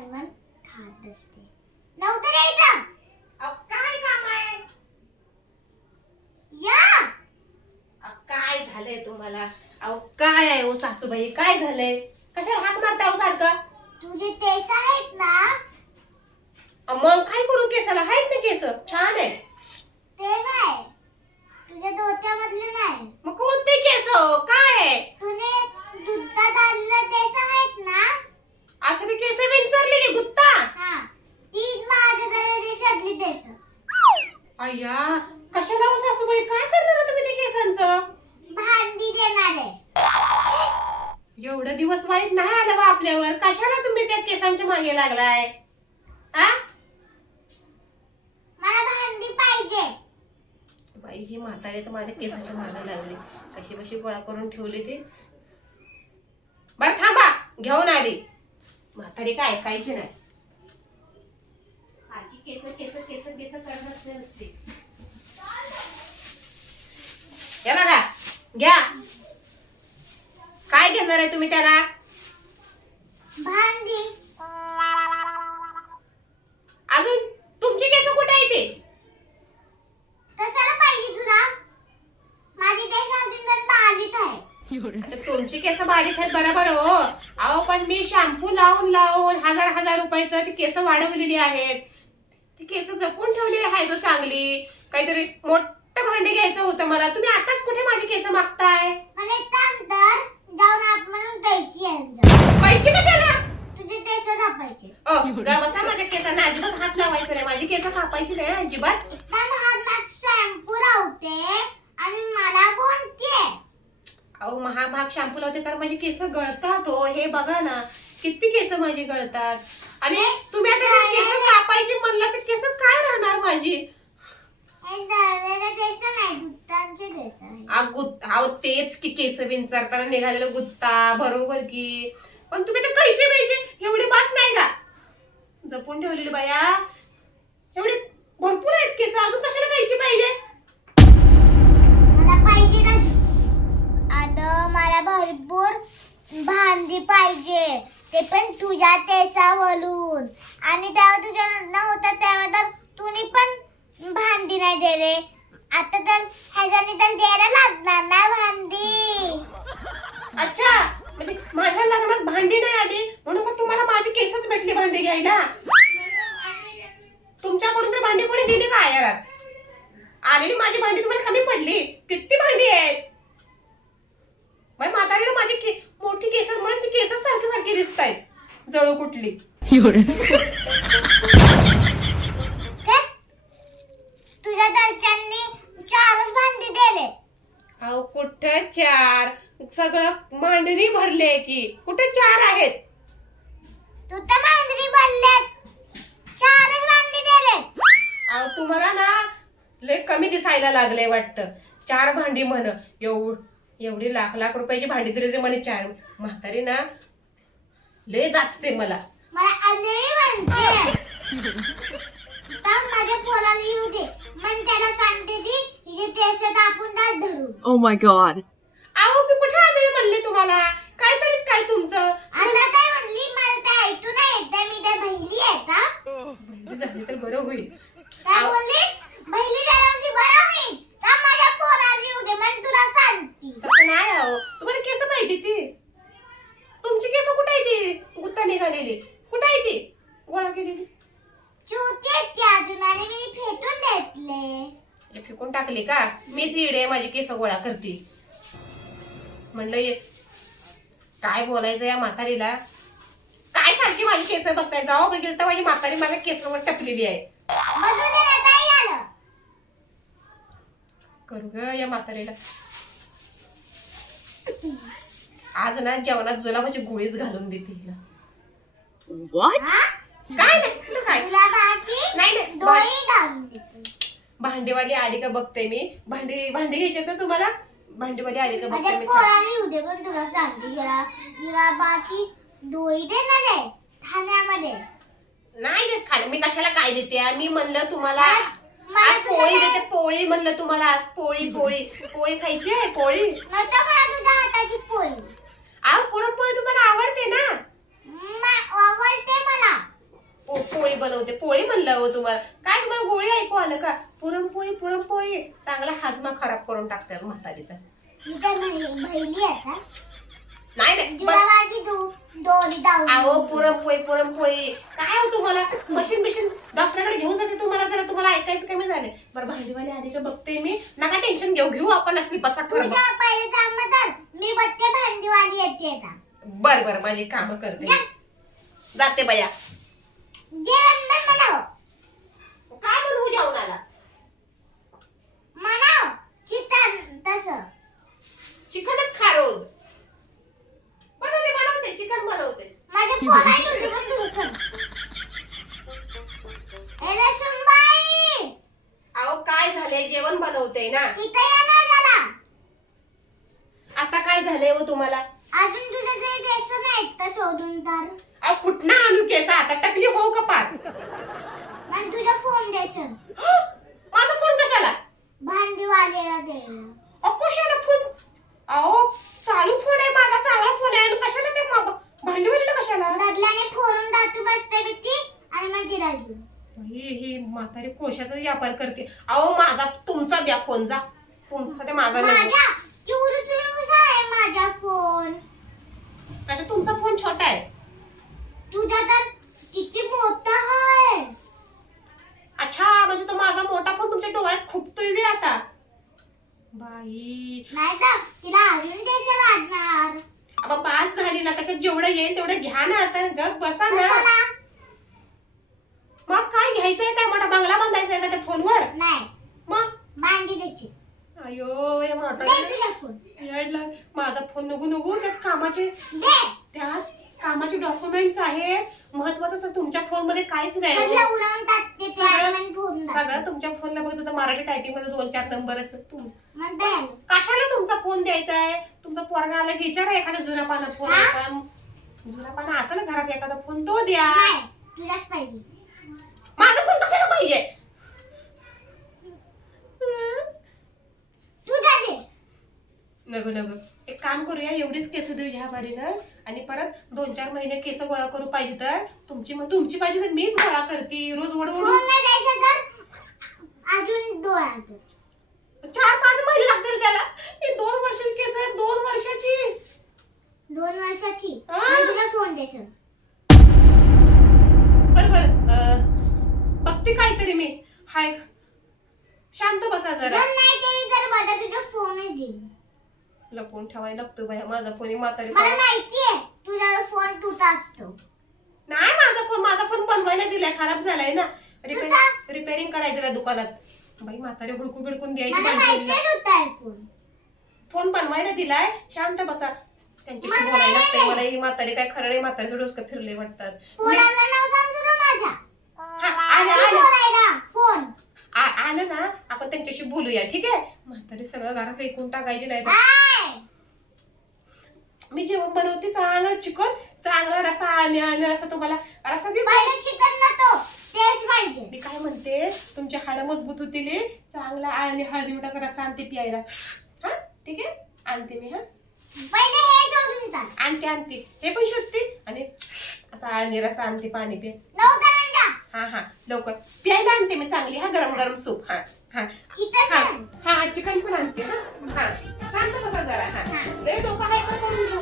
मग खात बसते यायचं अहो, काय काम आहे या! अहो, काय झालंय तुम्हाला. अहो काय आहे ओ सासूबाई. काय झालंय कशाला हाक मारता हो सारखं? तुझे केस आहेत ना? अहो, मग काय करू केसाला? आहेत ना केस. छान आहे. ते नाही. तुझ्या डोक्यामधले नाही. मग कोणते केस हो? काय आहे तुने दुधात आलेले केस आहेत ना अच्छा ते केस विंचरलेली गुत्ता हा तीच माझ्याकडे दिसतली केस अय्या कशाला हो सासूबाई काय करणार तुम्ही ते केसांचं भांडी देणार आहे एवढं दिवस वाईट नाही आलं बा आपल्यावर. कशाला तुम्ही त्या केसांच्या मागे लागलाय? आ? मला भांडी पाहिजे. बाई ही म्हातारी तर माझ्या केसाच्या मागे लागली. कशी बशी गोळा करून ठेवली ती? बर थांबा. घेऊन आली. म्हातारी काय ऐकायची नाही. आधी केस केस केस केस करत असते नुसते. हे बघा घ्या. काय घेणार आहे तुम्ही त्याला? भांडी. अजून तुमची केस कुठे आहे ते? कशाला पाहिजे तुला. माझी केस अजून पण बारीक आहे. अच्छा तुमची केस बारीक आहेत बरोबर हो. अहो पण मी शॅम्पू लावून लावून हजार हजार रुपयाचं ती केस वाढवलेली आहेत. ती केस जपून ठेवलेली आहे तो चांगली. काहीतरी मोठं भांडे घ्यायचं होतं मला. तुम्ही आताच कुठे माझी केस मागताय मला एक काम कर जाऊन पैसे कशाला? तुझे केस कापायचे. ग बसा माझ्या केसांना अजिबात हात लावायचा नाही. माझी केस कापायची नाही अजिबात. एकदम हातात शॅम्पू राहते आणि मला बोलते. अहो महाभाग शॅम्पू लावते कारण माझी केस गळतात हो. हे बघा ना किती केस माझी गळतात. आणि तुम्ही आता जर केस कापायची म्हणलं तर केस काय राहणार माझी? हे नाही आहे अहो तेच की केस विंचरताना निघालेलं गुत्ता बरोबर की. पण तुम्ही तर कैचे पाहिजे एवढे पास नाही का? जपून ठेवलेली बाया. एवढे भरपूर आहेत केस. अजून कशाला कैची पाहिजे? मला पाहिजे का अगं मला भरपूर भांडी पाहिजे. ते पण तुझ्या केसावरून. आणि तेव्हा तुझ्या नव्हतं तेव्हा तर तुम्ही पण भांडी नाही दिले. आता तर ह्याच्याने तर द्यायला लागणार ना भांडी. अच्छा म्हणजे माझ्या लग्नात भांडी नाही आली म्हणून मग तुम्हाला माझी केसच भेटली भांडी घ्यायला. तुमच्याकडून तर भांडी कोणी दिली का आयारात? आलेली माझी भांडी तुम्हाला कमी पडली. किती भांडी आहेत? बाई म्हातारीला माझी के- मोठी केस म्हणून ती केस सारखी सारखी दिसत आहेत जळू कुठली. घरच्यांनी चारच भांडी दिले. अहो कुठं चार? सगळं मांडणी भरले की. कुठे चार आहेत? तू तर भांडी भरल्यात. चारच भांडी दिले. अहो तुम्हाला ना लय कमी दिसायला लागले वाटतं. चार भांडी म्हण. एवढ एवढी लाख लाख रुपयाची भांडी दिली तरी म्हणे चार. म्हातारी ना लय जाचते मला. मला अंजली म्हणते काम माझ्या पोराला येऊ दे मग त्याला सांगते की हिचे केस आपण दात my god. अहो मी कुठे आले म्हणले तुम्हाला? काय तरीच काय तुमचं? आता काय म्हणली? मला काय ऐकू नाही येत मी त्या बहिली आहे का बहिणी झाली तर बरं होईल. काय. बोललीस? बहिली झाल्यावरती बरं होईल. का माझ्या पोराला दे मग तुला सांगते. तसं नाही अहो. तुम्हाला केस पाहिजे ती. तुमची केस कुठे आहे ती? गुत्ता निघालेली. कुठे आहे ती? गोळा केलेली. चुती आहेत ती अजून आणि मी फेटून घेतले. म्हणजे फेकून टाकली का? मीच इडे माझी केस गोळा करते म्हणलं ये काय बोलायचं या म्हातारीला? काय सारखी माझी केस बघताय? जाऊ बघेल तर माझी म्हातारी माझ्या केसावर टपलेली आहे. करू ग या म्हातारीला. आज ना जेवणात जुलाबाची गोळीच घालून देते हिला? हा? काय नाही तुला काय? नाही भांडेवाली आली का बघते मी. भांडी भांडी घ्यायची ना तुम्हाला? भांडेवाली आली का बघते माझ्या मी. पोराला येऊ दे पण तुला सांगते हिला हिला बाची दोही देणार आहे ठाण्यामध्ये. नाही देत खाली. मी कशाला काय देते? मी म्हणलं तुम्हाला मला- मला आज तुझं पोळी काय- देते. पोळी म्हणलं तुम्हाला आज. पोळी पोळी. पोळी खायची आहे पोळी. नव्हतं मला तुझ्या हाताची पोळी. आव पुरणपोळी तुम्हाला आवडते ना म- आवडते मला पो- पोळी बनवते पोळी म्हणलं हो तुम्हाला. काय तुम्हाला गोळी ऐकू आलं का? पुरणपोळी पुरणपोळी. चांगला हाजमा खराब करून टाकतात म्हातारीचा. मी काय म्हणली बहिली आहे का नाही नाही. बस. जुलाबाची दो दोरी अहो पुरणपोळी पुरणपोळी. काय हो तुम्हाला? मशीन बिशीन डॉक्टरकडे घेऊन जाते तुम्हाला जरा तुम्हाला ऐकायचं कमी झाले बरं भांडीवाली आली का बघते मी. नका टेन्शन घेऊ घेऊ आपण असली पचाक करू तुझ्या पहिले काम तर मी बघते भांडीवाली येते आता. बर बर. माझी कामं करते. जा. जाते बया. जेवण पण म्हणाव. काय म्हणू जेवणाला? म्हणाव चिकन तसं. चिकनच खा रोज. बनवते बनवते चिकन बनवते. माझ्या होते पण एला सुनबाई अहो काय झालंय? जेवण बनवते ना. इथे ये ना जरा आता काय झालंय हो तुम्हाला? अजून तुझं काही द्यायचं नाही का सोडून तर? अहो कुठनं आणू केसा? आता टकली हो का पार पण तुझा फोन द्यायचं माझा फोन कशाला? भांडीवालीला द्यायला. अहो कशाला फोन? अहो चालू फोन आहे माझा चांगला फोन आहे. आणि कशाला ते मा- भांडीवालीला कशाला? ददल्याने फोडून दातू बसते भीती आणि मग तिला घेऊ ही ही म्हातारी कोशाचा व्यापार करते. अहो माझा तुमचा द्या फोन जा. तुमचा ते माझा नाही. माझ्या? चुरू चुरूस आहे माझा फोन अच्छा तुमचा फोन छोटा आहे तुझा तर किती मोठा आहे अच्छा म्हणजे तो माझा मोठा फोन तुमच्या डोळ्यात खुपतोय बी आता बाई नाही तर तिला अजून द्यायचं लागणार अब पास झाली ना त्याच्यात जेवढं येईल तेवढं घ्या ना आता. गप बसा ना? मग काय घ्यायचंय काय? मोठा बंगला बांधायचा आहे का त्या फोनवर? नाही. मग? भांडी द्यायची. अयो लाग. माझा फोन नको नको त्यात कामाचे त्यात कामाचे डॉक्युमेंट्स आहेत. महत्वाचं असं तुमच्या फोनमध्ये काहीच नाही. हो. उडवून सगळं- तुमच्या फोनला बघत तर मराठी टायपिंगमध्ये दोन चार नंबर असतात. तुम. कशाला तुमचा फोन द्यायचा आहे? तुमचा पोरगा आला की विचारा एखादा जुना पाना फोन आहे का जुना पाना असेल ना घरात एखादा फोन तो द्या. तुझाच पाहिजे. माझा फोन कशाला पाहिजे? नको नको एक काम करूया एवढीच केस देऊ ह्या बारीनं. आणि परत दोन चार महिने केस गोळा करू पाहिजे तर. तुमची तुमची पाहिजे तर मीच गोळा करते. रोज ओढ ओढ. अजून चार पाच महिने लागतील त्याला. हे दोन वर्षाची केस आहेत दोन वर्षाची. दोन वर्षाची. मग तुला फोन द्यायचं. बर बर. अं, बघते काहीतरी मी. हाय शांत बसा जरा. नाही तरी तर बघा तुझा फोनच दे लपवून ठेवायला लागतो बाया. माझा फोन म्हातारी मला माहितीये तुझा फोन तुझा असतो. नाही माझा फोन माझा फोन बनवायला दिलाय खराब झालाय ना. रिपेअर? रिपेअरिंग करायला दिलाय दुकानात. बाई म्हातारी हुडकू बिडकून द्यायची मला तुझा फोन फोन बनवायला दिलाय शांत बसा. त्यांच्याशी बोलायला लागतंय. मला ही म्हातारी काय खरं नाही म्हातारीचं डोसकं फिरले वाटतात मी- नाव माझ्या. हा, आलं, तू आलं. बोलायला फोन आ- आलं ना आपण त्यांच्याशी बोलूया ठीक आहे? म्हातारी सगळं घरात ऐकून टाकायची नाही तर. मी जेवण बनवते चांगलं चिकन चांगला रसा आणि आणि असं तुम्हाला रसा? पहिले चिकन नको तेच पाहिजे. मी काय म्हणते तुमची हाडं मजबूत होतील चांगला आणि हळदी मिठाचा रस्सा आणते पियायला. हा? ठीक आहे? आणते मी हा? पहिले हे आणते आणते. हे पण शोधते. आणि असा आळणी रस्सा आणते पाणी पे. आण हा हा. लवकर. प्यायला आणते मी चांगली हा गरम गरम सूप. हा हा. चिकन हा. हा चिकन पण आणते हा. हा. शांत बसा जरा हा. लय डोकं हाय पण करून देऊ